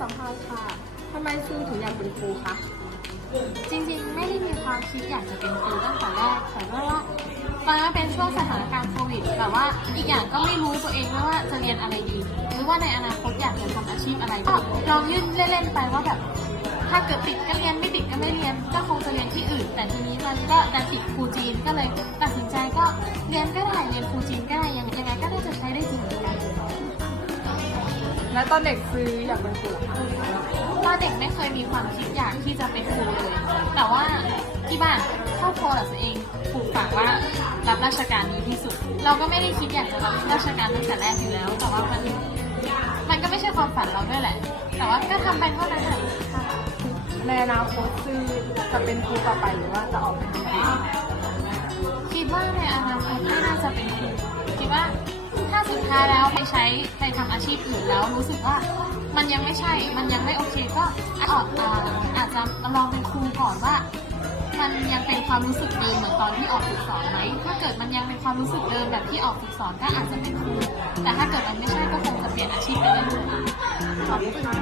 สัมภาษณ์ค่ะทำไมซื้อถึงอยากเป็นครูคะ จริงๆ ไม่ได้มีความคิดอยากจะเป็นครูตั้งแต่แรกแต่ว่าตอนนั้นเป็นช่วงสถานการณ์โควิดแบบว่าอีกอย่างก็ไม่รู้ตัวเองวยว่าจะเรียนอะไรดี หรือว่าในอนาคตอยากจะทำอาชีพอะไรก็ลองยื่นเล่นๆไปว่าแบบถ้าเกิดติดก็เรียนไม่ติดก็ไม่เรียนก็คงจะเรียนที่อื่น แต่ทีนี้มันก็ดันติดครูจีนก็เลยตัดสินใจก็เรียนก็ได้เรียนครูจีนก็ได้ยังยังไงก็ได้จะใช้ และตอนเด็กซื้ออยากเป็นครูคะตอนเด็กไม่เคยมีความคิดอยากที่จะเป็นครูเลย แต่ว่าที่บ้านครอบครัวเราเองปลูกฝังว่ารับราชการดีที่สุด เราก็ไม่ได้คิดอยากจะรับราชการตั้งแต่แรกอยู่แล้ว แต่ว่ามันมันก็ไม่ใช่ความฝันเราด้วยแหละ แต่ว่าก็ทำไปเท่านั้นแหละในอนาคตซื้อจะเป็นครูต่อไปหรือว่าจะออกไปทำอะไรคิดว่าในอนาคตไม่น่าจะเป็นครูคิดว่า ถ้าสุดท้ายแล้วไปใช้ไปทำอาชีพอื่นแล้วรู้สึกว่ามันยังไม่ใช่ มันยังไม่โอเคก็อาจอาอาจจะลองเป็นครูก่อนว่า มันยังเป็นความรู้สึกเดิมเหมือนตอนที่ออกฝึกสอนไหมถ้าเกิดมันยังเป็นความรู้สึกเดิมแบบที่ออกฝึกสอนก็อาจจะเป็นครูแต่ถ้าเกิดมันไม่ใช่ก็คงจะเปลี่ยนอาชีพไปเรื่อยๆขอบคุณค่ะ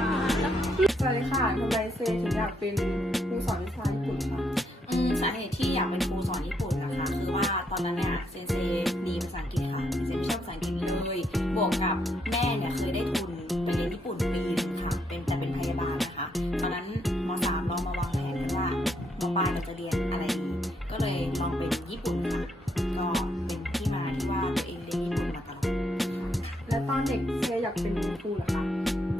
สวัสดีค่ะทำไมเซถึงอยากเป็นครูสอนวิชาญี่ปุ่นคะ อืมสาเหตุที่อยากเป็นครูสอนญี่ปุ่นนะคะ คือว่าตอนนั้นเนี่ยเซนเซ แม่เนี่ยเคยได้ทุนไปเรียนญี่ปุ่นปีนึงค่ะ เป็นแต่เป็นพยาบาลนะคะตอนนั้นมสามลองมาวางแผนกันว่ามปลายเราจะเรียนอะไรดีก็เลยลองเป็นญี่ปุ่นค่ะก็เป็นที่มาที่ว่าตัวเองเรียนญี่ปุ่นมาตลอดค่ะและตอนเด็กเซียอยากเป็นครูเหรอคะ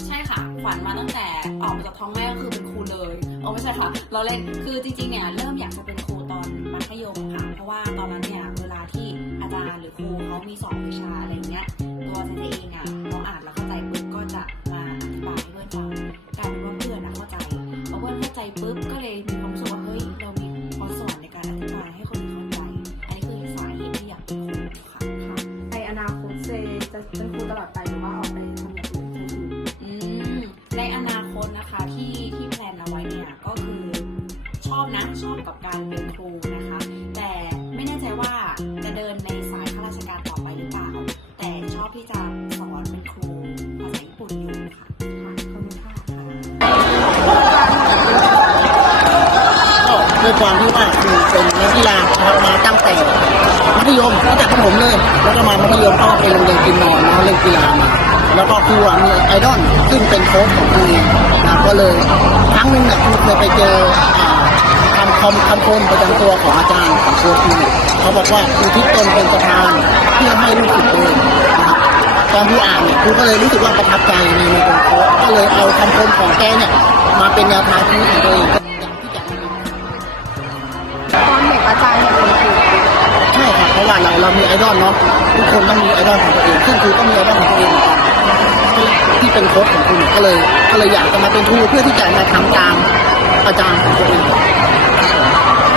ใช่ค่ะฝันมาตั้งแต่ออกมาจากท้องแม่ก็คือเป็นครูเลยโอ้ไม่ใช่ค่ะเราเล่นคือจริงๆเนี่ยเริ่มอยากจะเป็นครูตอนมัธยมค่ะ เพราะว่าตอนนั้นเนี่ยเวลาที่อาจารย์หรือครูเขามีสอนวิชาอะไรเงี้ยตัวเซนเซเอง ปุ๊บก็เลยมีความรู้สึกว่าเฮ้ยเรามีพรสวรรค์ในการอธิบายให้คนอื่นเข้าใจอันนี้คือสาเหตุที่อยากเป็นครูค่ะค่ะในอนาคตเซจะเป็นครูตลอดไปหรือว่าออกไปทำอย่างอื่นอื่นอืมในอนาคตนะคะที่ที่แพลนเอาไว้เนี่ยก็คือชอบนะชอบกับการเป็นครูนะคะ แต่ไม่แน่ใจว่าจะเดินใน ความที่ว่าคือเป็นนักกีฬานะครับมาตั้งแต่มัธยมตั้งแต่ประถมเลย แล้วก็มามัธยมก็เป็นโรงเรียนกินนอนเนาะเล่นกีฬามาแล้วก็ครูอะมีไอดอลซึ่งเป็นโค้ชของครูเองนะก็เลยครั้งหนึ่งเนี่ยครูเคยไปเจอคำคมคำคมประจำตัวของอาจารย์ของโค้ชครูเนี่เขาบอกว่าครูทิศตนเป็นสะพานเพื่อให้ลูกศิษย์เดินะครับตอนที่อ่านเนี่ยครูก็เลยรู้สึกว่าประทับใจในในตัวโค้ชก็เลยเอาคำคมของแกเนี่ยมาเป็นแนวทางชีวิตของตัวเอง ดอลเนาะทุกคนต้องมีไอดอลของตัวเองซึ่งครูก็มีไอดอลของตัวเองเหมือนกันที่ที่เป็นโค้ชของคุณก็เลยก็เลยอยากจะมาเป็นครูเพื่อที่จะมาทำตามอาจารย์ของตัวเอง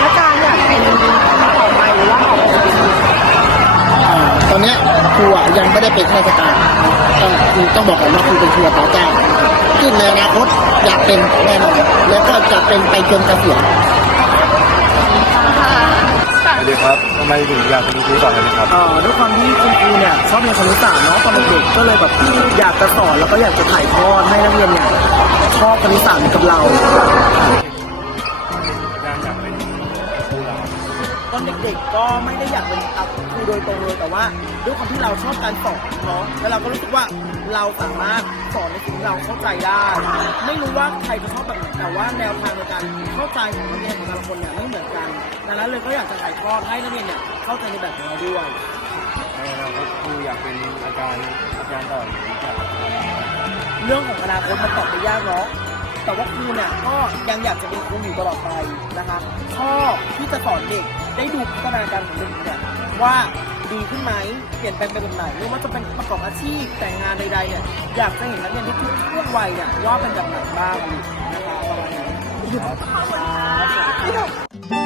อาจารย์อยากเป็นออไปหรือว่าออกไปเป็นครูอ่าตอนเนี้ยครูอะยังไม่ได้เป็นข้าราชการต้องต้องบอกก่อนว่าครูเป็นครูอัตราจ้างซึ่งในอนาคตอยากเป็นแน่นอนแล้วก็จะเป็นไปจนเกษียณสวัสดี ครับทำไมถึงอยากเป็นครูสอนนะครับเอ่อด้วยความที่คุณครูเนี่ยชอบเรียนคณิตศาสตร์เนาะตอนเด็กๆก็เลยแบบอยากจะสอนแล้วก็อยากจะถ่ายทอดให้นักเรียนเนี่ยชอบคณิตศาสตร์เหมือนกับเรา อนเด็กๆก็ไม่ได้อยากเป็นครูโดยตรงเลยแต่ว่าด้วยความที่เราชอบการสอนเนาะแล้วเราก็รู้สึกว่าเราสามารถสอนในสิ่งที่เราเข้าใจได้ ไม่รู้ว่าใครจะชอบแบบไหนแต่ว่าแนวทางในการเข้าใจของนักเรียนของแต่ละคนเนี่ยไม่เหมือนกันดังนั้นเลยก็อยากจะถ่ายทอดให้นักเรียนเนี่ยเข้าใจในแบบของเราด้วยในอนาคตครูอยากเป็นอาจารย์อาจารย์ต่อหรืออยากเรื่องของอนาคตมันตอบได้ยากเนาะแต่ว่าครูเนี่ยก็ยังอยากจะเป็นครูอยู่ตลอดไปนะคะชอบที่จะสอนเด็ก ได้ดูพัฒนาการของเด็กเนี่ยว่าดีขึ้นไหมเปลี่ยนแปลงไปแบบไหนหรือว่าจะเป็นประกอบอาชีพแต่งงานใดๆเนี่ยอยากจะเห็นนักเรียนทุกช่วงวัยเนี่ยว่าเป็นแบบไหนบ้างนะคะประมาณนี้